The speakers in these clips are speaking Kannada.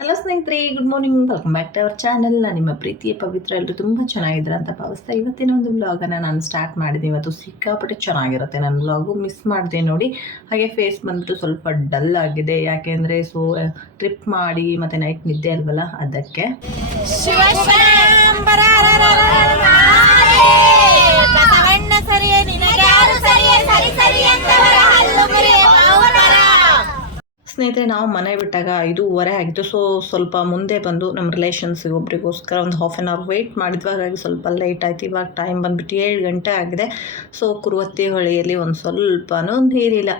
ಹಲೋ ಸ್ನೇಹಿತರೆ good morning welcome back to our channel ನಾನು ನಿಮ್ಮ ಪ್ರೀತಿಯ ಪವಿತ್ರ ಎಲ್ಲರೂ ತುಂಬ ಚೆನ್ನಾಗಿದ್ದಾರೆ ಅಂತ ಭಾವಿಸ್ತಾ ಇವತ್ತಿನ ಒಂದು ವ್ಲಾಗನ್ನು ನಾನು ಸ್ಟಾರ್ಟ್ ಮಾಡಿದ್ದೀನಿ. ಇವತ್ತು ಸಿಕ್ಕಾಪಟ್ಟೆ ಚೆನ್ನಾಗಿರುತ್ತೆ. ನನ್ನ ವ್ಲಾಗು ಮಿಸ್ ಮಾಡಿದೆ ನೋಡಿ. ಹಾಗೆ ಫೇಸ್ ಬಂದ್ಬಿಟ್ಟು ಸ್ವಲ್ಪ ಡಲ್ ಆಗಿದೆ. ಯಾಕೆಂದರೆ ಸೊ ಟ್ರಿಪ್ ಮಾಡಿ ಮತ್ತು ನೈಟ್ ನಿದ್ದೆ ಅಲ್ವಲ್ಲ, ಅದಕ್ಕೆ. ಸ್ನೇಹಿತರೆ, ನಾವು ಮನೆ ಬಿಟ್ಟಾಗ ಐದೂವರೆ ಆಗಿತ್ತು. ಸೊ ಸ್ವಲ್ಪ ಮುಂದೆ ಬಂದು ನಮ್ಮ ರಿಲೇಷನ್ಸಿಗೆ ಒಬ್ರಿಗೋಸ್ಕರ ಒಂದು ಹಾಫ್ ಆನ್ ಅವರ್ ವೆಯ್ಟ್ ಮಾಡಿದ್ವಿ. ಸ್ವಲ್ಪ ಲೇಟ್ ಆಯ್ತು. ಇವಾಗ ಟೈಮ್ ಬಂದ್ಬಿಟ್ಟು ಏಳು ಗಂಟೆ ಆಗಿದೆ. ಸೊ ಕುರುವತ್ತಿ ಹೊಳೆಯಲ್ಲಿ ಒಂದು ಸ್ವಲ್ಪನೂ ನೀರಿಲ್ಲ.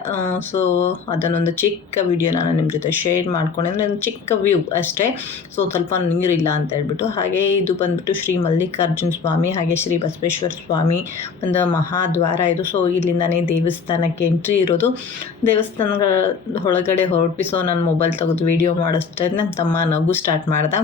ಸೊ ಅದನ್ನೊಂದು ಚಿಕ್ಕ ವಿಡಿಯೋ ನಾನು ನಿಮ್ಮ ಜೊತೆ ಶೇರ್ ಮಾಡ್ಕೊಂಡಿದ್ರೆ ಒಂದು ಚಿಕ್ಕ ವ್ಯೂ ಅಷ್ಟೇ. ಸೊ ಸ್ವಲ್ಪ ನೀರಿಲ್ಲ ಅಂತ ಹೇಳ್ಬಿಟ್ಟು. ಹಾಗೆ ಇದು ಬಂದುಬಿಟ್ಟು ಶ್ರೀ ಮಲ್ಲಿಕಾರ್ಜುನ ಸ್ವಾಮಿ, ಹಾಗೆ ಶ್ರೀ ಬಸವೇಶ್ವರ ಸ್ವಾಮಿ ಒಂದು ಮಹಾದ್ವಾರ ಇದು. ಸೊ ಇಲ್ಲಿಂದನೇ ದೇವಸ್ಥಾನಕ್ಕೆ ಎಂಟ್ರಿ ಇರೋದು. ದೇವಸ್ಥಾನಗಳ ಒಳಗಡೆ ಹೊರಟ್ವಿ ಸೊ ನಾನು ಮೊಬೈಲ್ ತೆಗೆದು ವೀಡಿಯೋ ಮಾಡಿಸ್ತಾ ನಮ್ಮ ತಮ್ಮ ನಗು ಸ್ಟಾರ್ಟ್ ಮಾಡ್ದೆ.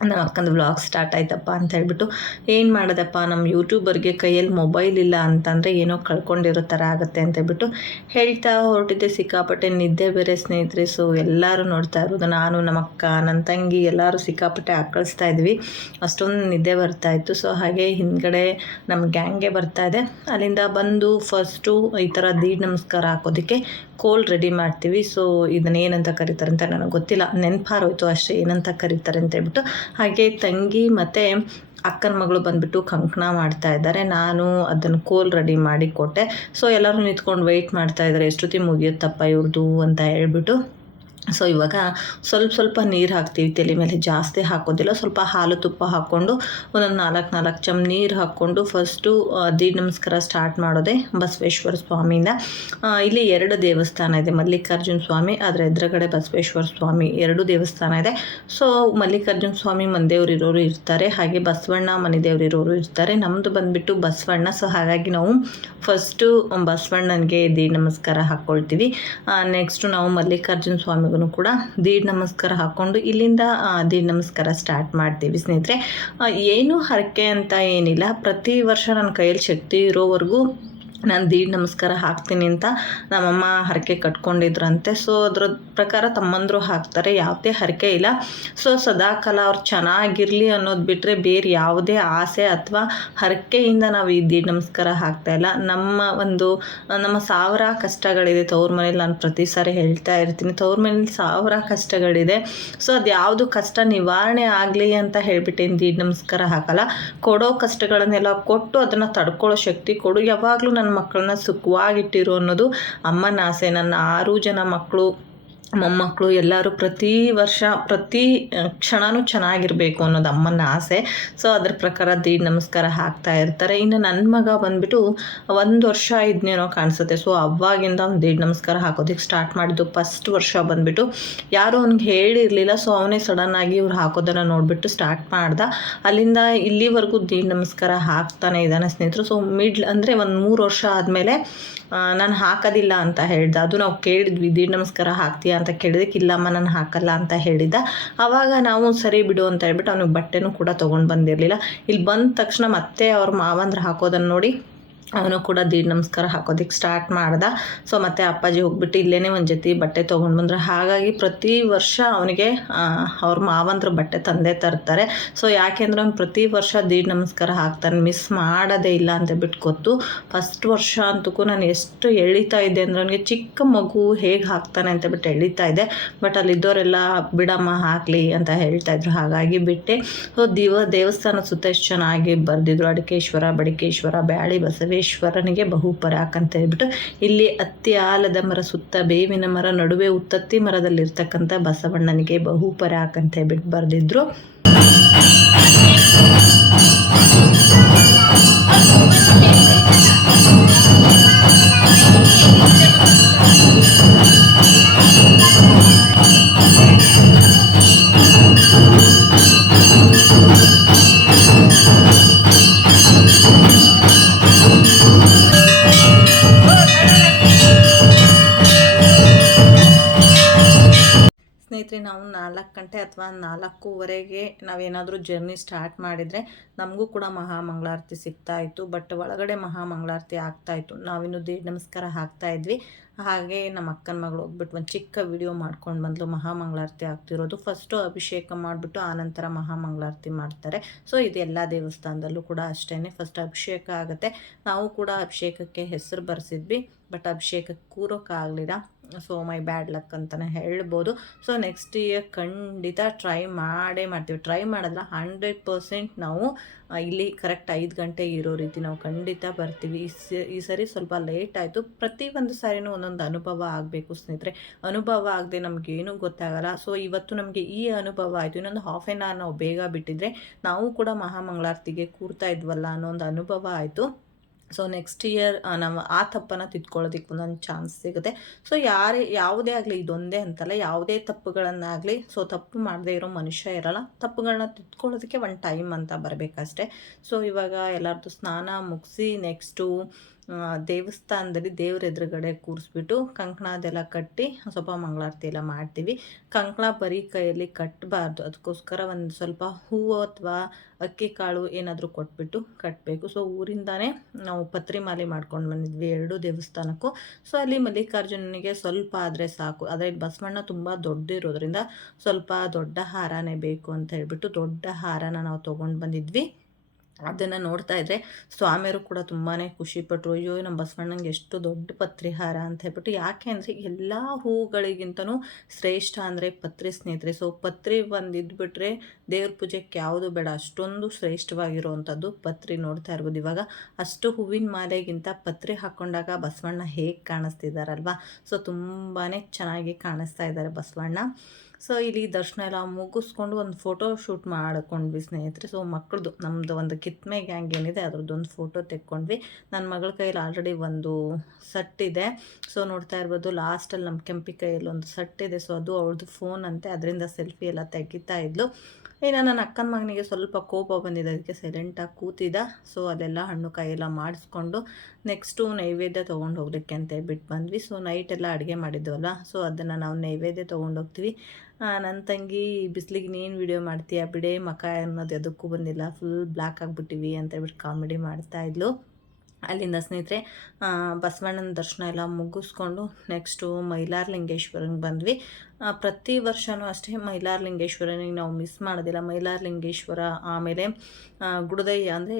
ನಮ್ಮ ಅಕ್ಕಂದು ವ್ಲಾಗ್ ಸ್ಟಾರ್ಟ್ ಆಯ್ತಪ್ಪ ಅಂತ ಹೇಳ್ಬಿಟ್ಟು, ಏನು ಮಾಡೋದಪ್ಪ ನಮ್ಮ ಯೂಟ್ಯೂಬರ್ಗೆ ಕೈಯಲ್ಲಿ ಮೊಬೈಲ್ ಇಲ್ಲ ಅಂತಂದರೆ ಏನೋ ಕಳ್ಕೊಂಡಿರೋ ಥರ ಆಗುತ್ತೆ ಅಂತ ಹೇಳ್ಬಿಟ್ಟು ಹೇಳ್ತಾ ಹೊರಟಿದ್ದೆ. ಸಿಕ್ಕಾಪಟ್ಟೆ ನಿದ್ದೆ ಬೇರೆ ಸ್ನೇಹಿತರೆ ಸೊ ಎಲ್ಲರೂ ನೋಡ್ತಾ ಇರೋದು, ನಾನು, ನಮ್ಮ ಅಕ್ಕ ನನ್ನ ತಂಗಿ, ಎಲ್ಲರೂ ಸಿಕ್ಕಾಪಟ್ಟೆ ಆಕಳಿಸ್ತಾ ಇದ್ವಿ. ಅಷ್ಟೊಂದು ನಿದ್ದೆ ಬರ್ತಾ ಇತ್ತು ಸೊ ಹಾಗೆ ಹಿಂದ್ಗಡೆ ನಮ್ಮ ಗ್ಯಾಂಗ್ಗೆ ಬರ್ತಾ ಇದೆ ಅಲ್ಲಿಂದ ಬಂದು ಫಸ್ಟು ಈ ಥರ ದೀಡ್ ನಮಸ್ಕಾರ ಹಾಕೋದಕ್ಕೆ ಕೋಲ್ ರೆಡಿ ಮಾಡ್ತೀವಿ. ಸೊ, ಇದನ್ನ ಏನಂತ ಕರೀತಾರೆ ಅಂತ ನನಗೆ ಗೊತ್ತಿಲ್ಲ. ನೆನಪಾರೋಯ್ತು ಅಷ್ಟೇ ಏನಂತ ಕರೀತಾರೆ ಅಂತ ಹೇಳ್ಬಿಟ್ಟು. ಹಾಗೆ ತಂಗಿ ಮತ್ತು ಅಕ್ಕನ ಮಗಳು ಬಂದುಬಿಟ್ಟು ಕಂಕಣ ಮಾಡ್ತಾ ಇದ್ದಾರೆ. ನಾನು ಅದನ್ನು ಕೋಲ್ ರೆಡಿ ಮಾಡಿ ಕೊಟ್ಟೆ. ಸೊ, ಎಲ್ಲರೂ ನಿಂತ್ಕೊಂಡು ವೆಯ್ಟ್ ಮಾಡ್ತಾ ಇದ್ದಾರೆ. ಎಷ್ಟೊತ್ತಿ ಮುಗಿಯುತ್ತಪ್ಪ ಇವ್ರದ್ದು ಅಂತ ಹೇಳ್ಬಿಟ್ಟು. ಸೊ ಇವಾಗ ಸ್ವಲ್ಪ ಸ್ವಲ್ಪ ನೀರು ಹಾಕ್ತೀವಿ. ತಲೆ ಮೇಲೆ ಜಾಸ್ತಿ ಹಾಕೋದಿಲ್ಲ. ಸ್ವಲ್ಪ ಹಾಲು ತುಪ್ಪ ಹಾಕ್ಕೊಂಡು ಒಂದೊಂದು ನಾಲ್ಕು ನಾಲ್ಕು ಚಮ್ ನೀರು ಹಾಕ್ಕೊಂಡು ಫಸ್ಟು ದೀಡ್ ನಮಸ್ಕಾರ ಸ್ಟಾರ್ಟ್ ಮಾಡೋದೆ ಬಸವೇಶ್ವರ ಸ್ವಾಮಿಯಿಂದ. ಇಲ್ಲಿ ಎರಡು ದೇವಸ್ಥಾನ ಇದೆ. ಮಲ್ಲಿಕಾರ್ಜುನ ಸ್ವಾಮಿ, ಅದರ ಎದುರುಗಡೆ ಬಸವೇಶ್ವರ ಸ್ವಾಮಿ ಎರಡು ದೇವಸ್ಥಾನ ಇದೆ. ಸೊ ಮಲ್ಲಿಕಾರ್ಜುನ ಸ್ವಾಮಿ ಮನೆದೇವ್ರು ಇರೋರು ಇರ್ತಾರೆ. ಹಾಗೆ ಬಸವಣ್ಣ ಮನೆದೇವ್ರು ಇರೋರು ಇರ್ತಾರೆ. ನಮ್ಮದು ಬಂದುಬಿಟ್ಟು ಬಸವಣ್ಣ. ಸೊ ಹಾಗಾಗಿ ನಾವು ಫಸ್ಟು ಬಸವಣ್ಣನಿಗೆ ದೀಡ್ ನಮಸ್ಕಾರ ಹಾಕ್ಕೊಳ್ತೀವಿ ನೆಕ್ಸ್ಟು ನಾವು ಮಲ್ಲಿಕಾರ್ಜುನ ಸ್ವಾಮಿಗೂ ಕೂಡ ದೀಡ್ ನಮಸ್ಕಾರ ಹಾಕ್ಕೊಂಡು ಇಲ್ಲಿಂದ ದೀಡ್ ನಮಸ್ಕಾರ ಸ್ಟಾರ್ಟ್ ಮಾಡ್ತೀವಿ ಸ್ನೇಹಿತರೆ. ಏನು ಹರಕೆ ಅಂತ ಏನಿಲ್ಲ. ಪ್ರತಿ ವರ್ಷ ನನ್ನ ಕೈಯಲ್ಲಿ ಶಕ್ತಿ ಇರೋವರೆಗೂ ನಾನು ದೀಡ್ ನಮಸ್ಕಾರ ಹಾಕ್ತೀನಿ ಅಂತ ನಮ್ಮಮ್ಮ ಹರಕೆ ಕಟ್ಕೊಂಡಿದ್ರಂತೆ. ಸೊ ಅದ್ರ ಪ್ರಕಾರ ತಮ್ಮಂದರು ಹಾಕ್ತಾರೆ, ಯಾವುದೇ ಹರಕೆ ಇಲ್ಲ. ಸೊ ಸದಾಕಾಲ ಅವ್ರು ಚೆನ್ನಾಗಿರಲಿ ಅನ್ನೋದು ಬಿಟ್ಟರೆ ಬೇರೆ ಯಾವುದೇ ಆಸೆ ಅಥವಾ ಹರಕೆಯಿಂದ ನಾವು ಈ ದೀಡ್ ನಮಸ್ಕಾರ ಹಾಕ್ತಾ ಇಲ್ಲ. ನಮ್ಮ ಒಂದು, ನಮ್ಮ ಸಾವಿರ ಕಷ್ಟಗಳಿದೆ ತವ್ರ ಮನೇಲಿ ನಾನು ಪ್ರತಿ ಸಾರಿ ಹೇಳ್ತಾ ಇರ್ತೀನಿ. ತವ್ರ ಮನೇಲಿ ಸಾವಿರ ಕಷ್ಟಗಳಿದೆ. ಸೊ ಅದು ಯಾವುದು ಕಷ್ಟ ನಿವಾರಣೆ ಆಗಲಿ ಅಂತ ಹೇಳ್ಬಿಟ್ಟೇನು ದೀಡ್ ನಮಸ್ಕಾರ ಹಾಕಲ್ಲ. ಕೊಡೋ ಕಷ್ಟಗಳನ್ನೆಲ್ಲ ಕೊಟ್ಟು ಅದನ್ನು ತಡ್ಕೊಳ್ಳೋ ಶಕ್ತಿ ಕೊಡು. ಯಾವಾಗಲೂ ನನ್ನ ಮಕ್ಕಳನ್ನ ಸುಖವಾಗಿಟ್ಟಿರು ಅನ್ನೋದು ಅಮ್ಮನ ಆಸೆ. ನನ್ನ ಆರು ಜನ ಮಕ್ಕಳು ಮೊಮ್ಮಕ್ಕಳು ಎಲ್ಲರೂ ಪ್ರತಿ ವರ್ಷ, ಪ್ರತಿ ಕ್ಷಣವೂ ಚೆನ್ನಾಗಿರಬೇಕು ಅನ್ನೋದು ಅಮ್ಮನ ಆಸೆ. ಸೊ ಅದ್ರ ಪ್ರಕಾರ ದೀಡ್ ನಮಸ್ಕಾರ ಹಾಕ್ತಾ ಇರ್ತಾರೆ. ಇನ್ನು ನನ್ನ ಮಗ ಬಂದ್ಬಿಟ್ಟು ಒಂದು ವರ್ಷ ಇದನ್ನೇನೋ ಕಾಣಿಸುತ್ತೆ. ಸೊ ಅವಾಗಿಂದ ಅವ್ನು ದೀಡ್ ನಮಸ್ಕಾರ ಹಾಕೋದಕ್ಕೆ ಸ್ಟಾರ್ಟ್ ಮಾಡಿದ್ದು ಫಸ್ಟ್ ವರ್ಷ ಬಂದ್ಬಿಟ್ಟು. ಯಾರೂ ಅವ್ನಿಗೆ ಹೇಳಿರಲಿಲ್ಲ. ಸೊ ಅವನೇ ಸಡನ್ನಾಗಿ ಇವ್ರು ಹಾಕೋದನ್ನು ನೋಡಿಬಿಟ್ಟು ಸ್ಟಾರ್ಟ್ ಮಾಡ್ದ. ಅಲ್ಲಿಂದ ಇಲ್ಲಿವರೆಗೂ ದೀಡ್ ನಮಸ್ಕಾರ ಹಾಕ್ತಾನೆ ಇದ್ದಾನೆ ಸ್ನೇಹಿತರು. ಸೊ ಮಿಡ್ಲ್ ಅಂದರೆ ಒಂದು ಮೂರು ವರ್ಷ ಆದಮೇಲೆ ನಾನು ಹಾಕೋದಿಲ್ಲ ಅಂತ ಹೇಳ್ದೆ. ಅದು ನಾವು ಕೇಳಿದ್ವಿ ದೀಡ್ ನಮಸ್ಕಾರ ಹಾಕ್ತೀಯ ಅಂತ ಕೇಳಿದಕ್ಕೆ, ಇಲ್ಲಮ್ಮ, ನಾನು ಹಾಕಲ್ಲ ಅಂತ ಹೇಳಿದ್ದ. ಆವಾಗ ನಾವು ಸರಿ ಬಿಡು ಅಂತ ಹೇಳ್ಬಿಟ್ಟು ಅವ್ನಿಗೆ ಬಟ್ಟೆನೂ ಕೂಡ ತೊಗೊಂಡು ಬಂದಿರಲಿಲ್ಲ. ಇಲ್ಲಿ ಬಂದ ತಕ್ಷಣ ಮತ್ತೆ ಅವ್ರ ಮಾವಂದ್ರೆ ಹಾಕೋದನ್ನು ನೋಡಿ ಅವನು ಕೂಡ ದೀಡ್ ನಮಸ್ಕಾರ ಹಾಕೋದಕ್ಕೆ ಸ್ಟಾರ್ಟ್ ಮಾಡ್ದ. ಸೊ ಮತ್ತೆ ಅಪ್ಪಾಜಿ ಹೋಗ್ಬಿಟ್ಟು ಇಲ್ಲೇ ಒಂದು ಜೊತೆ ಬಟ್ಟೆ ತೊಗೊಂಡು ಬಂದ್ರೆ. ಹಾಗಾಗಿ ಪ್ರತಿ ವರ್ಷ ಅವನಿಗೆ ಅವ್ರ ಮಾವಂದ್ರ ಬಟ್ಟೆ ತಂದೆ ತರ್ತಾರೆ. ಸೊ ಯಾಕೆಂದ್ರೆ ಅವ್ನು ಪ್ರತಿ ವರ್ಷ ದೀಡ್ ನಮಸ್ಕಾರ ಹಾಕ್ತಾನೆ. ಮಿಸ್ ಮಾಡೋದೇ ಇಲ್ಲ ಅಂತ ಬಿಟ್ಟು ಗೊತ್ತು ಫಸ್ಟ್ ವರ್ಷ ಅಂತಕ್ಕೂ ನಾನು ಎಷ್ಟು ಎಳಿತಾ ಇದ್ದೆ ಅಂದ್ರೆ ಅವನಿಗೆ ಚಿಕ್ಕ ಮಗು ಹೇಗೆ ಹಾಕ್ತಾನೆ ಅಂತ ಬಿಟ್ಟು ಎಳಿತಾ ಇದ್ದೆ. ಬಟ್ ಅಲ್ಲಿದ್ದವರೆಲ್ಲ ಬಿಡಮ್ಮ, ಹಾಕಲಿ ಅಂತ ಹೇಳ್ತಾ ಇದ್ರು. ಹಾಗಾಗಿ ಬಿಟ್ಟೆ. ಸೊ ದಿವ ದೇವಸ್ಥಾನ ಸುತ್ತ ಎಷ್ಟು ಚೆನ್ನಾಗಿ ಬರೆದಿದ್ರು. ಅಡಿಕೇಶ್ವರ, ಬಡಿಕೇಶ್ವರ, ಬ್ಯಾಳಿ ಬಸವೇಶ್ವರನಿಗೆ ಬಹುಪರಾಕ್ ಅಂತ ಹೇಳ್ಬಿಟ್ಟು, ಇಲ್ಲಿ ಅತ್ತಿ ಆಲದ ಮರ ಸುತ್ತ ಬೇವಿನ ಮರ ನಡುವೆ ಉತ್ತತ್ತಿ ಮರದಲ್ಲಿರ್ತಕ್ಕಂಥ ಬಸವಣ್ಣನಿಗೆ ಬಹುಪರಾಕ್ ಅಂತ ಹೇಳ್ಬಿಟ್ಟು ಬರೆದಿದ್ರು. ಗಂಟೆ ಅಥವಾ ನಾಲ್ಕೂವರೆಗೆ ನಾವೇನಾದರೂ ಜರ್ನಿ ಸ್ಟಾರ್ಟ್ ಮಾಡಿದರೆ ನಮಗೂ ಕೂಡ ಮಹಾಮಂಗಳಾರತಿ ಸಿಗ್ತಾ ಇತ್ತು. ಬಟ್ ಒಳಗಡೆ ಮಹಾಮಂಗಳಾರತಿ ಆಗ್ತಾ ಇತ್ತು. ನಾವಿನ್ನು ದೇವ್ ನಮಸ್ಕಾರ ಹಾಕ್ತಾ ಇದ್ವಿ. ಹಾಗೆ ನಮ್ಮ ಅಕ್ಕನ ಮಗಳು ಹೋಗ್ಬಿಟ್ಟು ಒಂದು ಚಿಕ್ಕ ವಿಡಿಯೋ ಮಾಡ್ಕೊಂಡು ಬಂದಲು. ಮಹಾಮಂಗಳಾರತಿ ಆಗ್ತಿರೋದು. ಫಸ್ಟು ಅಭಿಷೇಕ ಮಾಡಿಬಿಟ್ಟು ಆನಂತರ ಮಹಾಮಂಗಳಾರತಿ ಮಾಡ್ತಾರೆ. ಸೊ ಇದು ಎಲ್ಲ ದೇವಸ್ಥಾನದಲ್ಲೂ ಕೂಡ ಅಷ್ಟೇ ಫಸ್ಟ್ ಅಭಿಷೇಕ ಆಗುತ್ತೆ. ನಾವು ಕೂಡ ಅಭಿಷೇಕಕ್ಕೆ ಹೆಸರು ಬರೆಸಿದ್ವಿ. ಬಟ್ ಅಭಿಷೇಕಕ್ಕೆ ಕೂರೋಕ್ಕಾಗಲಿಲ್ಲ ಸೊ ಮೈ ಬ್ಯಾಡ್ ಲಕ್ ಅಂತಲೇ ಹೇಳ್ಬೋದು. ಸೊ ನೆಕ್ಸ್ಟ್ ಇಯರ್ ಖಂಡಿತ ಟ್ರೈ ಮಾಡೇ ಮಾಡ್ತೀವಿ. ಟ್ರೈ ಮಾಡಿದ್ರೆ ಹಂಡ್ರೆಡ್ ಪರ್ಸೆಂಟ್ ನಾವು ಇಲ್ಲಿ ಕರೆಕ್ಟ್ ಐದು ಗಂಟೆ ಇರೋ ರೀತಿ ನಾವು ಖಂಡಿತ ಬರ್ತೀವಿ. ಈ ಸರಿ ಸ್ವಲ್ಪ ಲೇಟ್ ಆಯಿತು. ಪ್ರತಿ ಒಂದು ಸಾರಿನೂ ಒಂದೊಂದು ಅನುಭವ ಆಗಬೇಕು ಸ್ನೇಹಿತರೆ. ಅನುಭವ ಆಗದೆ ನಮಗೇನು ಗೊತ್ತಾಗಲ್ಲ. ಸೊ ಇವತ್ತು ನಮಗೆ ಈ ಅನುಭವ ಆಯಿತು. ಇನ್ನೊಂದು ಹಾಫ್ ಆನ್ ಅವರ್ ನಾವು ಬೇಗ ಬಿಟ್ಟಿದ್ರೆ ನಾವು ಕೂಡ ಮಹಾಮಂಗಳಾರತಿಗೆ ಕೂರ್ತಾ ಇದ್ವಲ್ಲ ಅನ್ನೋ ಒಂದು ಅನುಭವ ಆಯಿತು. ಸೊ ನೆಕ್ಸ್ಟ್ ಇಯರ್ ನಮ್ಮ ಆ ತಪ್ಪನ್ನು ತಿದ್ಕೊಳ್ಳೋದಕ್ಕೆ ಒಂದೊಂದು ಚಾನ್ಸ್ ಸಿಗುತ್ತೆ. ಸೊ ಯಾರೇ, ಯಾವುದೇ ಆಗಲಿ ಇದೊಂದೇ ಅಂತಲ್ಲ, ಯಾವುದೇ ತಪ್ಪುಗಳನ್ನಾಗಲಿ ಸೊ ತಪ್ಪು ಮಾಡದೇ ಇರೋ ಮನುಷ್ಯ ಇರಲ್ಲ ತಪ್ಪುಗಳನ್ನ ತಿದ್ಕೊಳ್ಳೋದಕ್ಕೆ ಒಂದು ಟೈಮ್ ಅಂತ ಬರಬೇಕಷ್ಟೆ. ಸೊ ಇವಾಗ ಎಲ್ಲರದ್ದು ಸ್ನಾನ ಮುಗಿಸಿ ನೆಕ್ಸ್ಟು ದೇವಸ್ಥಾನದಲ್ಲಿ ದೇವ್ರ ಎದುರುಗಡೆ ಕೂರಿಸ್ಬಿಟ್ಟು ಕಂಕಣ ಅದೆಲ್ಲ ಕಟ್ಟಿ ಸ್ವಲ್ಪ ಮಂಗಳಾರತಿ ಎಲ್ಲ ಮಾಡ್ತೀವಿ. ಕಂಕಣ ಬರೀ ಕೈಯಲ್ಲಿ ಕಟ್ಟಬಾರ್ದು ಅದಕ್ಕೋಸ್ಕರ ಒಂದು ಸ್ವಲ್ಪ ಹೂವು ಅಥವಾ ಅಕ್ಕಿ ಕಾಳು ಏನಾದರೂ ಕೊಟ್ಬಿಟ್ಟು ಕಟ್ಟಬೇಕು ಸೊ ಊರಿಂದಾನೇ ನಾವು ಪತ್ರಿ ಮಾಲೆ ಮಾಡ್ಕೊಂಡು ಬಂದಿದ್ವಿ ಎರಡು ದೇವಸ್ಥಾನಕ್ಕೂ. ಸೊ ಅಲ್ಲಿ ಮಲ್ಲಿಕಾರ್ಜುನನಿಗೆ ಸ್ವಲ್ಪ ಆದರೆ ಸಾಕು. ಆದರೆ ಬಸವಣ್ಣ ತುಂಬ ದೊಡ್ಡದಿರೋದ್ರಿಂದ ಸ್ವಲ್ಪ ದೊಡ್ಡ ಹಾರನೇ ಬೇಕು ಅಂತ ಹೇಳಿಬಿಟ್ಟು ದೊಡ್ಡ ಹಾರನ ನಾವು ತೊಗೊಂಡು ಬಂದಿದ್ವಿ. ಅದನ್ನು ನೋಡ್ತಾ ಇದ್ದರೆ ಸ್ವಾಮಿಯರು ಕೂಡ ತುಂಬಾ ಖುಷಿಪಟ್ಟರು ಅಯ್ಯೋ ನಮ್ಮ ಬಸವಣ್ಣಂಗೆ ಎಷ್ಟು ದೊಡ್ಡ ಪತ್ರಿಹಾರ ಅಂತ ಹೇಳ್ಬಿಟ್ಟು ಯಾಕೆ ಅಂದರೆ ಎಲ್ಲ ಹೂಗಳಿಗಿಂತನೂ ಶ್ರೇಷ್ಠ ಅಂದರೆ ಪತ್ರಿ ಸ್ನೇಹಿತರೆ. ಸೊ ಪತ್ರಿ ಒಂದು ಇದ್ಬಿಟ್ರೆ ದೇವ್ರ ಪೂಜೆಗೆ ಯಾವುದು ಬೇಡ, ಅಷ್ಟೊಂದು ಶ್ರೇಷ್ಠವಾಗಿರುವಂಥದ್ದು ಪತ್ರಿ ನೋಡ್ತಾ ಇರ್ಬೋದು. ಇವಾಗ ಅಷ್ಟು ಹೂವಿನ ಮಾಲೆಗಿಂತ ಪತ್ರಿ ಹಾಕ್ಕೊಂಡಾಗ ಬಸವಣ್ಣ ಹೇಗೆ ಕಾಣಿಸ್ತಿದ್ದಾರಲ್ವ ಸೊ ತುಂಬಾ ಚೆನ್ನಾಗಿ ಕಾಣಿಸ್ತಾ ಇದ್ದಾರೆ ಬಸವಣ್ಣ. ಸೊ ಇಲ್ಲಿ ದರ್ಶನ ಎಲ್ಲ ಮುಗಿಸ್ಕೊಂಡು ಒಂದು ಫೋಟೋ ಶೂಟ್ ಮಾಡ್ಕೊಂಡ್ವಿ ಸ್ನೇಹಿತರೆ. ಸೊ ಮಕ್ಕಳದು ನಮ್ಮದು ಒಂದು ಕಿತ್ಮೆ ಗ್ಯಾಂಗ್ ಏನಿದೆ, ಅದ್ರದ್ದೊಂದು ಫೋಟೋ ತೆಕ್ಕೊಂಡ್ವಿ. ನನ್ನ ಮಗಳ ಕೈಯಲ್ಲಿ ಆಲ್ರೆಡಿ ಒಂದು ಸಟ್ ಇದೆ. ಸೊ ನೋಡ್ತಾ ಇರ್ಬೋದು ಲಾಸ್ಟಲ್ಲಿ ನಮ್ಮ ಕೆಂಪಿ ಕೈಯಲ್ಲಿ ಒಂದು ಸಟ್ ಇದೆ. ಸೊ ಅದು ಅವಳದು ಫೋನ್ ಅಂತೆ, ಅದರಿಂದ ಸೆಲ್ಫಿ ಎಲ್ಲ ತೆಗಿತಾ ಇದ್ಲು. ಇನ್ನು ನನ್ನ ಅಕ್ಕನ ಮಗನಿಗೆ ಸ್ವಲ್ಪ ಕೋಪ ಬಂದಿದೆ, ಅದಕ್ಕೆ ಸೈಲೆಂಟಾಗಿ ಕೂತಿದ್ದ. ಸೊ ಅದೆಲ್ಲ ಹಣ್ಣು ಕಾಯಿ ಎಲ್ಲ ಮಾಡಿಸ್ಕೊಂಡು ನೆಕ್ಸ್ಟು ನೈವೇದ್ಯ ತೊಗೊಂಡು ಹೋಗ್ಲಿಕ್ಕೆ ಅಂತ ಬಿಟ್ಟು ಬಂದ್ವಿ. ಸೊ ನೈಟ್ ಎಲ್ಲ ಅಡುಗೆ ಮಾಡಿದ್ವಲ್ಲ ಸೊ ಅದನ್ನು ನಾವು ನೈವೇದ್ಯ ತೊಗೊಂಡು ಹೋಗ್ತೀವಿ. ನನ್ನ ತಂಗಿ ಬಿಸಿಲಿಗೆ ನೀನು ವಿಡಿಯೋ ಮಾಡ್ತೀಯ ಬಿಡೇ ಮಕ ಅನ್ನೋದು ಎದಕ್ಕೂ ಬಂದಿಲ್ಲ. ಫುಲ್ ಬ್ಲ್ಯಾಕ್ ಆಗಿಬಿಟ್ಟಿವಿ ಅಂತ ಹೇಳ್ಬಿಟ್ಟು ಕಾಮಿಡಿ ಮಾಡ್ತಾ ಇದ್ಲು. ಅಲ್ಲಿಂದ ಸ್ನೇಹಿತರೆ ಬಸವಣ್ಣನ ದರ್ಶನ ಎಲ್ಲ ಮುಗಿಸ್ಕೊಂಡು ನೆಕ್ಸ್ಟು ಮೈಲಾರಲಿಂಗೇಶ್ವರಂಗೆ ಬಂದ್ವಿ. ಪ್ರತಿ ವರ್ಷವೂ ಅಷ್ಟೇ ಮೈಲಾರಲಿಂಗೇಶ್ವರನಿಗೆ ನಾವು ಮಿಸ್ ಮಾಡೋದಿಲ್ಲ. ಮೈಲಾರಲಿಂಗೇಶ್ವರ ಆಮೇಲೆ ಗುಡದಯ್ಯ ಅಂದರೆ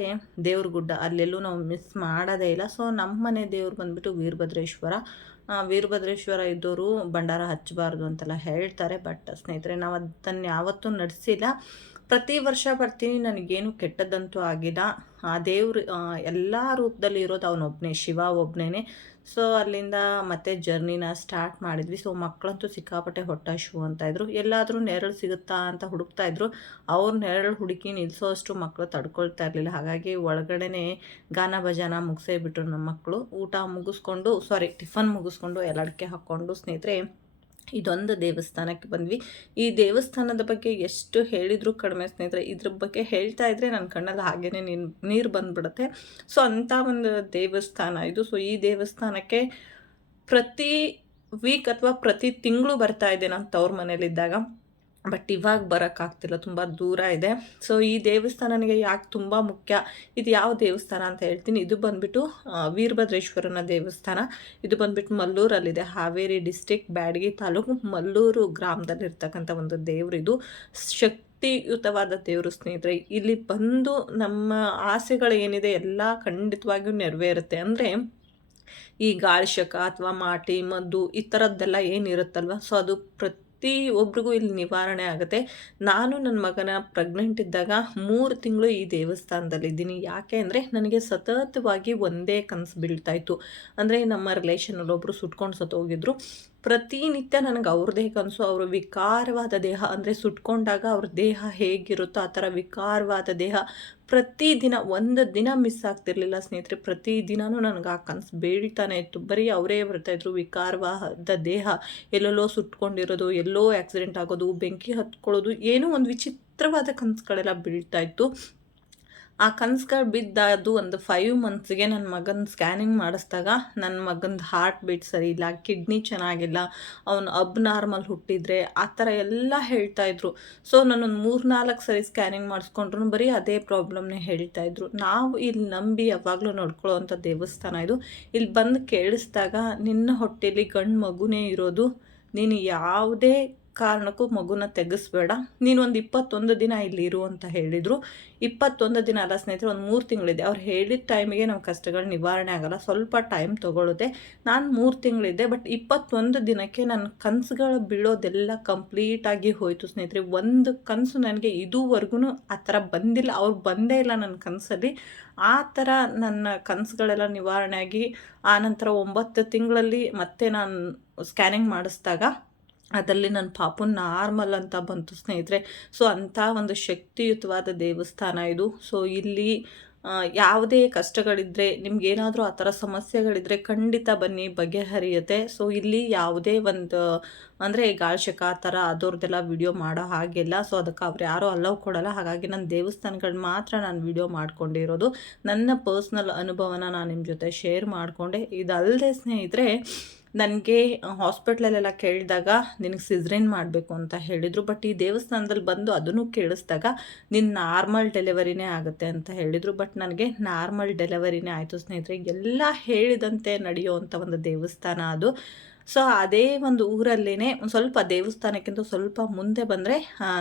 ದೇವ್ರ ಗುಡ್ಡ ಅಲ್ಲೆಲ್ಲೂ ನಾವು ಮಿಸ್ ಮಾಡೋದೇ ಇಲ್ಲ. ಸೊ ನಮ್ಮ ಮನೆ ದೇವ್ರು ಬಂದ್ಬಿಟ್ಟು ವೀರಭದ್ರೇಶ್ವರ. ವೀರಭದ್ರೇಶ್ವರ ಇದ್ದವರು ಭಂಡಾರ ಹಚ್ಚಬಾರ್ದು ಅಂತೆಲ್ಲ ಹೇಳ್ತಾರೆ ಬಟ್ ಸ್ನೇಹಿತರೆ, ನಾವು ಅದನ್ನು ಯಾವತ್ತೂ ನಡೆಸಿಲ್ಲ. ಪ್ರತಿ ವರ್ಷ ಬರ್ತೀನಿ, ನನಗೇನು ಕೆಟ್ಟದ್ದಂತೂ ಆಗಿಲ್ಲ. ಆ ದೇವ್ರ ಎಲ್ಲ ರೂಪದಲ್ಲಿ ಇರೋದು ಅವನೊಬ್ಬನೇ ಶಿವ ಒಬ್ಬನೇ ಸೊ ಅಲ್ಲಿಂದ ಮತ್ತೆ ಜರ್ನಿನ ಸ್ಟಾರ್ಟ್ ಮಾಡಿದ್ವಿ. ಸೊ ಮಕ್ಕಳಂತೂ ಸಿಕ್ಕಾಪಟ್ಟೆ ಹೊಟ್ಟೆ ಶೂ ಅಂತ ಇದ್ರು. ಎಲ್ಲಾದರೂ ನೆರಳು ಸಿಗುತ್ತಾ ಅಂತ ಹುಡುಕ್ತಾ ಇದ್ರು. ಅವ್ರ ನೆರಳು ಹುಡುಕಿ ನಿಲ್ಲಿಸೋ ಅಷ್ಟು ಮಕ್ಕಳು ತಡ್ಕೊಳ್ತಾ ಇರಲಿಲ್ಲ. ಹಾಗಾಗಿ ಒಳಗಡೆ ಗಾನ ಭಜಾನ ಮುಗಿಸೇ ಬಿಟ್ರು ನಮ್ಮ ಮಕ್ಕಳು ಊಟ ಮುಗಿಸ್ಕೊಂಡು ಸಾರಿ ಟಿಫನ್ ಮುಗಿಸ್ಕೊಂಡು, ಎಲ್ಲಡಿಕೆ ಹಾಕ್ಕೊಂಡು ಸ್ನೇಹಿತರೆ ಇದೊಂದು ದೇವಸ್ಥಾನಕ್ಕೆ ಬಂದ್ವಿ. ಈ ದೇವಸ್ಥಾನದ ಬಗ್ಗೆ ಎಷ್ಟು ಹೇಳಿದರೂ ಕಡಿಮೆ ಸ್ನೇಹಿತರೆ, ಇದ್ರ ಬಗ್ಗೆ ಹೇಳ್ತಾ ಇದ್ರೆ ನನ್ನ ಕಣ್ಣಲ್ಲಿ ಹಾಗೇನೆ ನೀರು ಬಂದ್ಬಿಡುತ್ತೆ. ಸೊ ಅಂಥ ಒಂದು ದೇವಸ್ಥಾನ ಇದು. ಸೊ ಈ ದೇವಸ್ಥಾನಕ್ಕೆ ಪ್ರತಿ ವೀಕ್ ಅಥವಾ ಪ್ರತಿ ತಿಂಗಳು ಬರ್ತಾ ಇದ್ದೆ ನಾನು ತವ್ರ ಮನೇಲಿದ್ದಾಗ. ಬಟ್ ಇವಾಗ ಬರೋಕ್ಕಾಗ್ತಿಲ್ಲ ತುಂಬ ದೂರ ಇದೆ. ಸೊ ಈ ದೇವಸ್ಥಾನ ನನಗೆ ಯಾಕೆ ತುಂಬ ಮುಖ್ಯ? ಇದು ಯಾವ ದೇವಸ್ಥಾನ ಅಂತ ಹೇಳ್ತೀನಿ. ಇದು ಬಂದುಬಿಟ್ಟು ವೀರಭದ್ರೇಶ್ವರನ ದೇವಸ್ಥಾನ. ಇದು ಬಂದುಬಿಟ್ಟು ಮಲ್ಲೂರಲ್ಲಿದೆ. ಹಾವೇರಿ ಡಿಸ್ಟಿಕ್, ಬ್ಯಾಡಗಿ ತಾಲೂಕು, ಮಲ್ಲೂರು ಗ್ರಾಮದಲ್ಲಿರ್ತಕ್ಕಂಥ ಒಂದು ದೇವರು ಇದು. ಶಕ್ತಿಯುತವಾದ ದೇವರು ಸ್ನೇಹಿತರೆ. ಇಲ್ಲಿ ಬಂದು ನಮ್ಮ ಆಸೆಗಳು ಏನಿದೆ ಎಲ್ಲ ಖಂಡಿತವಾಗಿಯೂ ನೆರವೇರುತ್ತೆ. ಅಂದರೆ, ಈ ಗಾಳಿಶಕ ಅಥವಾ ಮಾಟಿ, ಮದ್ದು ಈ ಥರದ್ದೆಲ್ಲ ಏನಿರುತ್ತಲ್ವ? ಸೊ ಅದು ಪ್ರತಿ ಒಬ್ರಿಗೂ ಇಲ್ಲಿ ನಿವಾರಣೆ ಆಗುತ್ತೆ. ನಾನು ನನ್ನ ಮಗನ ಪ್ರೆಗ್ನೆಂಟ್ ಇದ್ದಾಗ ಮೂರು ತಿಂಗಳು ಈ ದೇವಸ್ಥಾನದಲ್ಲಿದ್ದೀನಿ ಯಾಕೆ ಅಂದರೆ ನನಗೆ ಸತತವಾಗಿ ಒಂದೇ ಕನಸು ಬೀಳ್ತಾ ಇತ್ತು. ಅಂದರೆ ನಮ್ಮ ರಿಲೇಷನಲ್ಲಿ ಒಬ್ಬರು ಸುಟ್ಕೊಂಡು ಸತ್ತೋಗಿದ್ರು. ಪ್ರತಿನಿತ್ಯ ನನಗೆ ಅವ್ರದ್ದೇ ಕನಸು, ಅವರು ವಿಕಾರವಾದ ದೇಹ, ಅಂದರೆ ಸುಟ್ಕೊಂಡಾಗ ಅವ್ರ ದೇಹ ಹೇಗಿರುತ್ತೋ ಆ ಥರ ವಿಕಾರವಾದ ದೇಹ ಪ್ರತಿದಿನ ಒಂದು ದಿನ ಮಿಸ್ ಆಗ್ತಿರ್ಲಿಲ್ಲ ಸ್ನೇಹಿತರೆ. ಪ್ರತಿದಿನವೂ ನನಗೆ ಆ ಕನಸು ಬೀಳ್ತಾನೆ ಇತ್ತು. ಬರೀ ಅವರೇ ಬರ್ತಾಯಿದ್ರು ವಿಕಾರವಾದ ದೇಹ. ಎಲ್ಲೆಲ್ಲೋ ಸುಟ್ಕೊಂಡಿರೋದು, ಎಲ್ಲೋ ಆಕ್ಸಿಡೆಂಟ್ ಆಗೋದು, ಬೆಂಕಿ ಹತ್ಕೊಳ್ಳೋದು, ಏನೋ ಒಂದು ವಿಚಿತ್ರವಾದ ಕನಸುಗಳೆಲ್ಲ ಬೀಳ್ತಾ ಇತ್ತು. ಆ ಕನ್ಸುಗಳು ಬಿದ್ದದು ಒಂದು ಫೈವ್ ಮಂತ್ಸ್ಗೆ ನನ್ನ ಮಗನ ಸ್ಕ್ಯಾನಿಂಗ್ ಮಾಡಿಸಿದಾಗ ನನ್ನ ಮಗಂದು ಹಾರ್ಟ್ ಬೀಟ್ ಸರಿ ಇಲ್ಲ ಕಿಡ್ನಿ ಚೆನ್ನಾಗಿಲ್ಲ, ಅವನು ಅಬ್ ನಾರ್ಮಲ್ ಹುಟ್ಟಿದ್ರೆ ಆ ಥರ ಎಲ್ಲ ಹೇಳ್ತಾಯಿದ್ರು ಸೊ ನಾನೊಂದು ಮೂರು ನಾಲ್ಕು ಸರಿ ಸ್ಕ್ಯಾನಿಂಗ್ ಮಾಡಿಸ್ಕೊಂಡ್ರು ಬರೀ ಅದೇ ಪ್ರಾಬ್ಲಮ್ನೇ ಹೇಳ್ತಾಯಿದ್ರು ನಾವು ಇಲ್ಲಿ ನಂಬಿ ಯಾವಾಗಲೂ ನೋಡ್ಕೊಳ್ಳೋವಂಥ ದೇವಸ್ಥಾನ ಇದು. ಇಲ್ಲಿ ಬಂದು ಕೇಳಿಸ್ದಾಗ ನಿನ್ನ ಹೊಟ್ಟೆಯಲ್ಲಿ ಗಂಡು ಮಗುನೇ ಇರೋದು, ನೀನು ಯಾವುದೇ ಕಾರಣಕ್ಕೂ ಮಗುನ ತೆಗೆಸ್ಬೇಡ. ನೀನು ಒಂದು ಇಪ್ಪತ್ತೊಂದು ದಿನ ಇಲ್ಲಿ ಇರು ಅಂತ ಹೇಳಿದರು. ಇಪ್ಪತ್ತೊಂದು ದಿನ ಅಲ್ಲ ಸ್ನೇಹಿತರೆ, ಒಂದು ಮೂರು ತಿಂಗಳಿದೆ. ಅವ್ರು ಹೇಳಿದ ಟೈಮಿಗೆ ನಮ್ಮ ಕಷ್ಟಗಳು ನಿವಾರಣೆ ಆಗಲ್ಲ. ಸ್ವಲ್ಪ ಟೈಮ್ ತೊಗೊಳುತ್ತೆ. ನಾನು ಮೂರು ತಿಂಗಳಿದ್ದೆ ಬಟ್ ಇಪ್ಪತ್ತೊಂದು ದಿನಕ್ಕೆ ನನ್ನ ಕನಸುಗಳು ಬೀಳೋದೆಲ್ಲ ಕಂಪ್ಲೀಟಾಗಿ ಹೋಯಿತು ಸ್ನೇಹಿತರೆ. ಒಂದು ಕನಸು ನನಗೆ ಇದುವರೆಗೂ ಆ ಥರ ಬಂದಿಲ್ಲ. ಅವ್ರು ಬಂದೇ ಇಲ್ಲ ನನ್ನ ಕನಸಲ್ಲಿ. ಆ ಥರ ನನ್ನ ಕನಸುಗಳೆಲ್ಲ ನಿವಾರಣೆ ಆಗಿ ಆನಂತರ ಒಂಬತ್ತು ತಿಂಗಳಲ್ಲಿ ಮತ್ತೆ ನಾನು ಸ್ಕ್ಯಾನಿಂಗ್ ಮಾಡಿಸಿದಾಗ ಅದರಲ್ಲಿ ನನ್ನ ಪಾಪು ನಾರ್ಮಲ್ ಅಂತ ಬಂತು ಸ್ನೇಹಿತರೆ. ಸೊ ಅಂಥ ಒಂದು ಶಕ್ತಿಯುತವಾದ ದೇವಸ್ಥಾನ ಇದು. ಸೊ ಇಲ್ಲಿ ಯಾವುದೇ ಕಷ್ಟಗಳಿದ್ದರೆ ನಿಮ್ಗೇನಾದರೂ ಆ ಥರ ಸಮಸ್ಯೆಗಳಿದ್ದರೆ ಖಂಡಿತ ಬನ್ನಿ, ಬಗೆಹರಿಯುತ್ತೆ. ಸೊ ಇಲ್ಲಿ ಯಾವುದೇ ಒಂದು, ಅಂದರೆ ಗಾಳ್ಶಕ ಆ ಥರ ಅದವ್ರದ್ದೆಲ್ಲ ವಿಡಿಯೋ ಮಾಡೋ ಹಾಗೆಲ್ಲ ಸೊ ಅದಕ್ಕೆ ಅವ್ರು ಯಾರೂ ಅಲೌ ಕೊಡಲ್ಲ. ಹಾಗಾಗಿ ನನ್ನ ದೇವಸ್ಥಾನಗಳು ಮಾತ್ರ ನಾನು ವಿಡಿಯೋ ಮಾಡ್ಕೊಂಡಿರೋದು ನನ್ನ ಪರ್ಸ್ನಲ್ ಅನುಭವನ ನಾನು ನಿಮ್ಮ ಜೊತೆ ಶೇರ್ ಮಾಡಿಕೊಂಡೆ. ಇದಲ್ಲದೆ ಸ್ನೇಹಿತರೆ ನನಗೆ ಹಾಸ್ಪಿಟ್ಲಲ್ಲೆಲ್ಲ ಕೇಳಿದಾಗ ನಿನಗೆ ಸಿಜ್ರೇನ್ ಮಾಡಬೇಕು ಅಂತ ಹೇಳಿದರು. ಬಟ್ ಈ ದೇವಸ್ಥಾನದಲ್ಲಿ ಬಂದು ಅದನ್ನು ಕೇಳಿಸ್ದಾಗ ನಿನ್ನ ನಾರ್ಮಲ್ ಡೆಲಿವರಿನೇ ಆಗುತ್ತೆ ಅಂತ ಹೇಳಿದರು. ಬಟ್ ನನಗೆ ನಾರ್ಮಲ್ ಡೆಲಿವರಿನೇ ಆಯಿತು ಸ್ನೇಹಿತರೆ. ಎಲ್ಲ ಹೇಳಿದಂತೆ ನಡೆಯುವಂಥ ಒಂದು ದೇವಸ್ಥಾನ ಅದು. ಸೊ ಅದೇ ಒಂದು ಊರಲ್ಲೇ ಒಂದು ಸ್ವಲ್ಪ ದೇವಸ್ಥಾನಕ್ಕಿಂತ ಸ್ವಲ್ಪ ಮುಂದೆ ಬಂದರೆ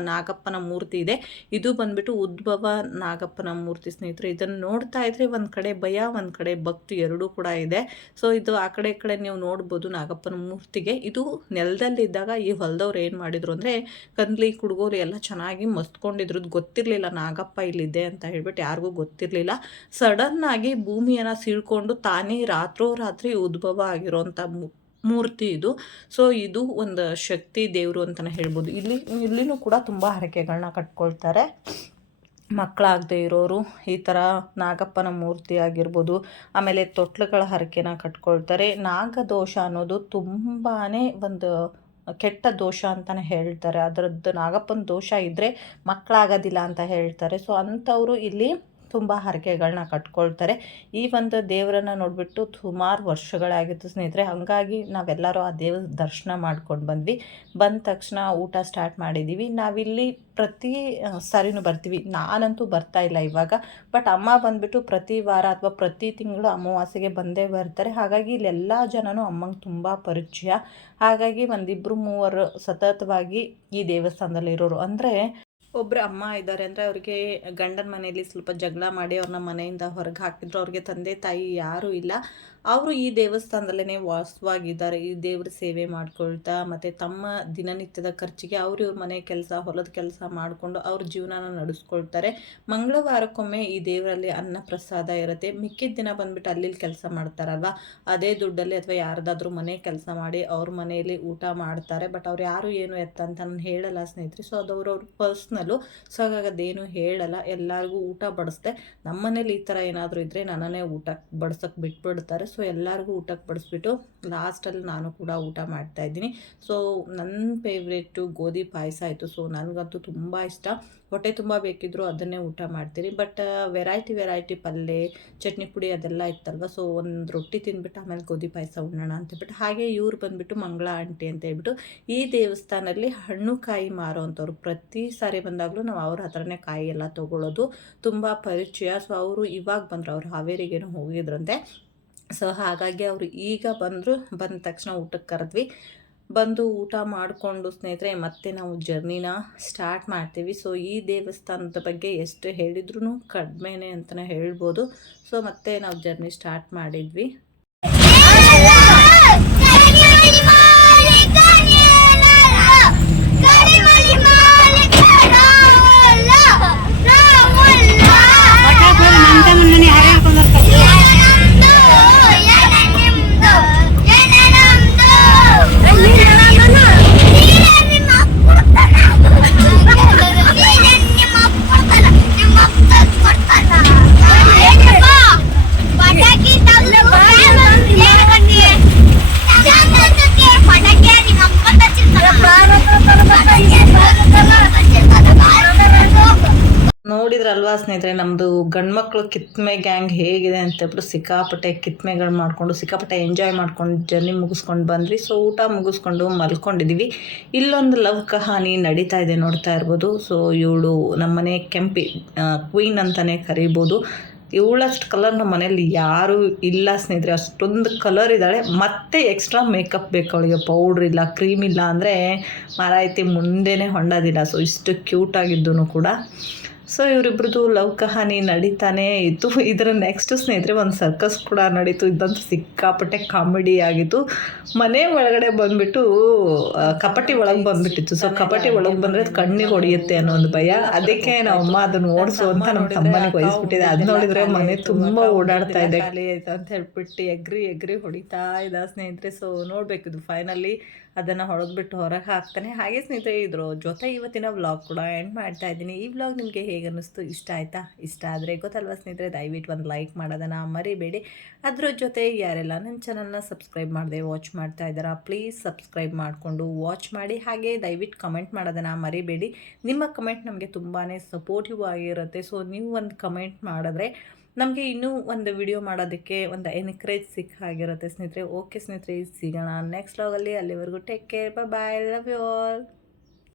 ನಾಗಪ್ಪನ ಮೂರ್ತಿ ಇದೆ. ಇದು ಬಂದ್ಬಿಟ್ಟು ಉದ್ಭವ ನಾಗಪ್ಪನ ಮೂರ್ತಿ ಸ್ನೇಹಿತರೆ. ಇದನ್ನು ನೋಡ್ತಾ ಇದ್ರೆ ಒಂದು ಕಡೆ ಭಯ, ಒಂದು ಕಡೆ ಭಕ್ತಿ ಎರಡೂ ಕೂಡ ಇದೆ. ಸೊ ಇದು ಆ ಕಡೆ ಕಡೆ ನೀವು ನೋಡ್ಬೋದು ನಾಗಪ್ಪನ ಮೂರ್ತಿಗೆ. ಇದು ನೆಲದಲ್ಲಿದ್ದಾಗ ಈ ಹೊಲದವ್ರು ಏನು ಮಾಡಿದ್ರು ಅಂದರೆ, ಕಂದ್ಲಿ ಕುಡುಗೋರು ಎಲ್ಲ ಚೆನ್ನಾಗಿ ಮಸ್ತ್ಕೊಂಡಿದ್ರು ಗೊತ್ತಿರಲಿಲ್ಲ ನಾಗಪ್ಪ ಇಲ್ಲಿದೆ ಅಂತ ಹೇಳ್ಬಿಟ್ಟು ಯಾರಿಗೂ ಗೊತ್ತಿರಲಿಲ್ಲ. ಸಡನ್ನಾಗಿ ಭೂಮಿಯನ್ನು ಸೀಳ್ಕೊಂಡು ತಾನೇ ರಾತ್ರೋರಾತ್ರಿ ಉದ್ಭವ ಆಗಿರೋಂಥ ಮೂ ಮೂರ್ತಿ ಇದು. ಸೊ ಇದು ಒಂದು ಶಕ್ತಿ ದೇವರು ಅಂತಲೇ ಹೇಳ್ಬೋದು. ಇಲ್ಲಿ, ಇಲ್ಲಿನೂ ಕೂಡ ತುಂಬ ಹರಕೆಗಳನ್ನ ಕಟ್ಕೊಳ್ತಾರೆ. ಮಕ್ಕಳಾಗದೇ ಇರೋರು ಈ ಥರ ನಾಗಪ್ಪನ ಮೂರ್ತಿ ಆಗಿರ್ಬೋದು, ಆಮೇಲೆ ತೊಟ್ಲುಗಳ ಹರಕೆನ ಕಟ್ಕೊಳ್ತಾರೆ. ನಾಗದೋಷ ಅನ್ನೋದು ತುಂಬಾ ಒಂದು ಕೆಟ್ಟ ದೋಷ ಅಂತಲೇ ಹೇಳ್ತಾರೆ. ಅದರದ್ದು ನಾಗಪ್ಪನ ದೋಷ ಇದ್ದರೆ ಮಕ್ಕಳಾಗೋದಿಲ್ಲ ಅಂತ ಹೇಳ್ತಾರೆ. ಸೊ ಅಂಥವರು ಇಲ್ಲಿ ತುಂಬ ಹರಕೆಗಳನ್ನ ಕಟ್ಕೊಳ್ತಾರೆ. ಈ ಒಂದು ದೇವರನ್ನು ನೋಡಿಬಿಟ್ಟು ಸುಮಾರು ವರ್ಷಗಳಾಗಿತ್ತು ಸ್ನೇಹಿತರೆ. ಹಾಗಾಗಿ ನಾವೆಲ್ಲರೂ ಆ ದೇವ್ರ ದರ್ಶನ ಮಾಡ್ಕೊಂಡು ಬಂದ್ವಿ. ಬಂದ ತಕ್ಷಣ ಊಟ ಸ್ಟಾರ್ಟ್ ಮಾಡಿದ್ದೀವಿ ನಾವಿಲ್ಲಿ ಪ್ರತಿ ಸಾರಿನೂ ಬರ್ತೀವಿ. ನಾನಂತೂ ಬರ್ತಾ ಇಲ್ಲ ಇವಾಗ. ಬಟ್ ಅಮ್ಮ ಬಂದುಬಿಟ್ಟು ಪ್ರತಿ ವಾರ ಅಥವಾ ಪ್ರತಿ ತಿಂಗಳು ಅಮಾವಾಸ್ಯೆಗೆ ಬಂದೇ ಬರ್ತಾರೆ. ಹಾಗಾಗಿ ಇಲ್ಲೆಲ್ಲ ಜನನೂ ಅಮ್ಮಂಗೆ ತುಂಬ ಪರಿಚಯ. ಹಾಗಾಗಿ ಒಂದಿಬ್ಬರು ಮೂವರು ಸತತವಾಗಿ ಈ ದೇವಸ್ಥಾನದಲ್ಲಿರೋರು. ಅಂದರೆ ಒಬ್ಬರು ಅಮ್ಮ ಇದ್ದಾರೆ ಅಂದರೆ ಅವ್ರಿಗೆ ಗಂಡನ ಮನೆಯಲ್ಲಿ ಸ್ವಲ್ಪ ಜಗಳ ಮಾಡಿ ಅವ್ರನ್ನ ಮನೆಯಿಂದ ಹೊರಗೆ ಹಾಕಿದ್ರು. ಅವ್ರಿಗೆ ತಂದೆ ತಾಯಿ ಯಾರೂ ಇಲ್ಲ. ಅವರು ಈ ದೇವಸ್ಥಾನದಲ್ಲೇ ವಾಸವಾಗಿದ್ದಾರೆ, ಈ ದೇವ್ರ ಸೇವೆ ಮಾಡ್ಕೊಳ್ತಾ ಮತ್ತು ತಮ್ಮ ದಿನನಿತ್ಯದ ಖರ್ಚಿಗೆ ಅವ್ರ ಇವ್ರ ಮನೆ ಕೆಲಸ, ಹೊಲದ ಕೆಲಸ ಮಾಡಿಕೊಂಡು ಅವ್ರ ಜೀವನನ ನಡೆಸ್ಕೊಳ್ತಾರೆ. ಮಂಗಳವಾರಕ್ಕೊಮ್ಮೆ ಈ ದೇವರಲ್ಲಿ ಅನ್ನ ಪ್ರಸಾದ ಇರುತ್ತೆ. ಮಿಕ್ಕಿದ ದಿನ ಬಂದ್ಬಿಟ್ಟು ಅಲ್ಲಿ ಕೆಲಸ ಮಾಡ್ತಾರಲ್ವ? ಅದೇ ದುಡ್ಡಲ್ಲಿ ಅಥವಾ ಯಾರ್ದಾದ್ರೂ ಮನೆ ಕೆಲಸ ಮಾಡಿ ಅವ್ರ ಮನೆಯಲ್ಲಿ ಊಟ ಮಾಡ್ತಾರೆ. ಬಟ್ ಅವ್ರು ಯಾರು ಏನು ಎತ್ತ ಅಂತ ನಾನು ಹೇಳಲ್ಲ ಸ್ನೇಹಿತರೆ. ಸೊ ಅದು ಅವ್ರವ್ರ ಪರ್ಸ್ನಲ್ಲು. ಸೊ ಹಾಗಾಗಿ ಅದೇನು ಹೇಳಲ್ಲ. ಎಲ್ಲರಿಗೂ ಊಟ ಬಡಿಸ್ದೆ. ನಮ್ಮ ಮನೇಲಿ ಈ ಥರ ಏನಾದರೂ ಇದ್ದರೆ ನನ್ನನ್ನೇ ಊಟ ಬಡ್ಸೋಕ್ಕೆ ಬಿಟ್ಬಿಡ್ತಾರೆ. ಸೊ ಎಲ್ಲರಿಗೂ ಊಟಕ್ಕೆ ಬಡಿಸ್ಬಿಟ್ಟು ಲಾಸ್ಟಲ್ಲಿ ನಾನು ಕೂಡ ಊಟ ಮಾಡ್ತಾ ಇದ್ದೀನಿ. ಸೊ ನನ್ನ ಫೇವ್ರೇಟು ಗೋಧಿ ಪಾಯಸ ಆಯಿತು. ಸೊ ನನಗಂತೂ ತುಂಬ ಇಷ್ಟ. ಹೊಟ್ಟೆ ತುಂಬ ಬೇಕಿದ್ರು ಅದನ್ನೇ ಊಟ ಮಾಡ್ತೀನಿ. ಬಟ್ ವೆರೈಟಿ ವೆರೈಟಿ ಪಲ್ಯ ಚಟ್ನಿ ಪುಡಿ ಅದೆಲ್ಲ ಇತ್ತಲ್ವ? ಸೊ ಒಂದು ರೊಟ್ಟಿ ತಿಂದ್ಬಿಟ್ಟು ಆಮೇಲೆ ಗೋಧಿ ಪಾಯಸ ಉಣ್ಣೋಣ ಅಂತ ಹೇಳ್ಬಿಟ್ಟು, ಹಾಗೆ ಇವ್ರು ಬಂದುಬಿಟ್ಟು ಮಂಗಳ ಆಂಟಿ ಅಂತ ಹೇಳ್ಬಿಟ್ಟು, ಈ ದೇವಸ್ಥಾನದಲ್ಲಿ ಹಣ್ಣು ಕಾಯಿ ಮಾರೋವಂಥವ್ರು ಪ್ರತಿ ಸಾರಿ ಬಂದಾಗಲೂ ನಾವು ಅವ್ರ ಹತ್ರನೇ ಕಾಯಿ ಎಲ್ಲ ತೊಗೊಳ್ಳೋದು ತುಂಬ ಪರಿಚಯ. ಸೊ ಅವರು ಇವಾಗ ಬಂದರು, ಅವ್ರು ಹಾವೇರಿಗೇನೋ ಹೋಗಿದ್ರಂತೆ. ಸೊ ಹಾಗಾಗಿ ಅವರು ಈಗ ಬಂದರು, ಬಂದ ತಕ್ಷಣ ಊಟಕ್ಕೆ ಕರೆದ್ವಿ. ಬಂದು ಊಟ ಮಾಡಿಕೊಂಡು ಸ್ನೇಹಿತರೆ, ಮತ್ತೆ ನಾವು ಜರ್ನಿನ ಸ್ಟಾರ್ಟ್ ಮಾಡ್ತೀವಿ. ಸೊ ಈ ದೇವಸ್ಥಾನದ ಬಗ್ಗೆ ಎಷ್ಟು ಹೇಳಿದ್ರೂ ಕಡಿಮೆನೇ ಅಂತಲೇ ಹೇಳ್ಬೋದು. ಸೊ ಮತ್ತೆ ನಾವು ಜರ್ನಿ ಸ್ಟಾರ್ಟ್ ಮಾಡಿದ್ವಿ. ನೋಡಿದ್ರಲ್ವಾ ಸ್ನೇಹಿತರೆ ನಮ್ಮದು ಗಂಡ್ಮಕ್ಳು ಕಿತ್ಮೆ ಗ್ಯಾಂಗ್ ಹೇಗಿದೆ ಅಂತೇಳ್ಬಿಟ್ಟು ಸಿಕ್ಕಾಪಟ್ಟೆ ಕಿತ್ಮೆಗಳು ಮಾಡಿಕೊಂಡು, ಸಿಕ್ಕಾಪಟ್ಟೆ ಎಂಜಾಯ್ ಮಾಡ್ಕೊಂಡು ಜರ್ನಿ ಮುಗಿಸ್ಕೊಂಡು ಬಂದ್ವಿ. ಸೊ, ಊಟ ಮುಗಿಸ್ಕೊಂಡು ಮಲ್ಕೊಂಡಿದ್ದೀವಿ ಇಲ್ಲೊಂದು ಲವ್ ಕಹಾನಿ ನಡೀತಾ ಇದೆ ನೋಡ್ತಾ ಇರ್ಬೋದು. ಸೊ, ಇವಳು ನಮ್ಮನೆ ಕೆಂಪಿ ಕ್ವೀನ್ ಅಂತಲೇ ಕರಿಬೋದು. ಇವಳಷ್ಟು ಕಲರ್ ನಮ್ಮ ಮನೇಲಿ ಯಾರೂ ಇಲ್ಲ ಸ್ನೇಹಿತರೆ. ಅಷ್ಟೊಂದು ಕಲರ್ ಇದ್ದಾಳೆ. ಮತ್ತೆ ಎಕ್ಸ್ಟ್ರಾ ಮೇಕಪ್ ಬೇಕು ಅವಳಿಗೆ. ಪೌಡ್ರ್ ಇಲ್ಲ ಕ್ರೀಮ್ ಇಲ್ಲ ಅಂದರೆ ಮರಾಯಿತಿ ಮುಂದೆನೇ ಹೊಂಡೋದಿಲ್ಲ. ಸೊ ಇಷ್ಟು ಕ್ಯೂಟಾಗಿದ್ದು ಕೂಡ. ಸೊ ಇವರಿಬ್ರದ್ದು ಲವ್ ಕಹಾನಿ ನಡೀತಾನೆ ಇತ್ತು. ಇದರ ನೆಕ್ಸ್ಟ್ ಸ್ನೇಹಿತರೆ ಒಂದು ಸರ್ಕಸ್ ಕೂಡ ನಡೀತು. ಇದಂತೂ ಸಿಕ್ಕಾಪಟ್ಟೆ ಕಾಮಿಡಿ ಆಗಿತ್ತು. ಮನೆ ಒಳಗಡೆ ಬಂದ್ಬಿಟ್ಟು ಕಪಟಿ ಒಳಗೆ ಬಂದ್ಬಿಟ್ಟಿತ್ತು. ಸೊ ಕಪಟಿ ಒಳಗೆ ಬಂದರೆ ಕಣ್ಣಿಗೆ ಹೊಡೆಯುತ್ತೆ ಅನ್ನೋ ಒಂದು ಭಯ. ಅದಕ್ಕೆ ನಮ್ಮ ಅಮ್ಮ ಅದನ್ನು ಓಡಿಸು ಅಂತ ನಮ್ಮ ತಮ್ಮನಿಗೆ ವಹಿಸ್ಬಿಟ್ಟಿದೆ. ಅದು ನೋಡಿದ್ರೆ ಮನೆ ತುಂಬ ಓಡಾಡ್ತಾ ಇದೆ. ಅಂತ ಹೇಳ್ಬಿಟ್ಟು ಎಗ್ರಿ ಎಗ್ರಿ ಹೊಡಿತಾ ಇದ್ದ ಸ್ನೇಹಿತರೆ. ಸೊ ನೋಡ್ಬೇಕು ಇದು ಫೈನಲಿ ಅದನ್ನು ಹೊಡೆದ್ಬಿಟ್ಟು ಹೊರಗೆ ಹಾಕ್ತಾನೆ. ಹಾಗೆ ಸ್ನೇಹಿತರೆ, ಇದ್ರು ಜೊತೆ ಇವತ್ತಿನ ವ್ಲಾಗ್ ಕೂಡ ಎಂಡ್ ಮಾಡ್ತಾ ಇದ್ದೀನಿ. ಈ ವ್ಲಾಗ್ ನಿಮಗೆ ಹೇಗೆ ಅನ್ನಿಸ್ತು ಇಷ್ಟ ಆಯಿತಾ? ಇಷ್ಟ ಆದರೆ ಗೊತ್ತಲ್ವ ಸ್ನೇಹಿತರೆ? ದಯವಿಟ್ಟು ಒಂದು ಲೈಕ್ ಮಾಡೋದನ್ನು ಮರಿಬೇಡಿ. ಅದ್ರ ಜೊತೆ ಯಾರೆಲ್ಲ ನನ್ನ ಚಾನಲ್ನ ಸಬ್ಸ್ಕ್ರೈಬ್ ಮಾಡಿದೆ ವಾಚ್ ಮಾಡ್ತಾ ಇದ್ದಾರಾ ಪ್ಲೀಸ್ ಸಬ್ಸ್ಕ್ರೈಬ್ ಮಾಡಿಕೊಂಡು ವಾಚ್ ಮಾಡಿ. ಹಾಗೆ ದಯವಿಟ್ಟು ಕಮೆಂಟ್ ಮಾಡೋದನ್ನು ಮರಿಬೇಡಿ. ನಿಮ್ಮ ಕಮೆಂಟ್ ನಮಗೆ ತುಂಬಾ ಸಪೋರ್ಟಿವ್ ಆಗಿರುತ್ತೆ. ಸೊ ನೀವು ಒಂದು ಕಮೆಂಟ್ ಮಾಡಿದ್ರೆ ನಮಗೆ ಇನ್ನೂ ಒಂದು ವಿಡಿಯೋ ಮಾಡೋದಕ್ಕೆ ಒಂದು ಎನ್ಕರೇಜ್ ಸಿಕ್ಕ ಆಗಿರುತ್ತೆ ಸ್ನೇಹಿತರೆ. ಓಕೆ ಸ್ನೇಹಿತರೆ, ಸಿಗೋಣ ನೆಕ್ಸ್ಟ್ ಲಾಗಲ್ಲಿ ಅಲ್ಲಿವರೆಗೂ take care bye love you all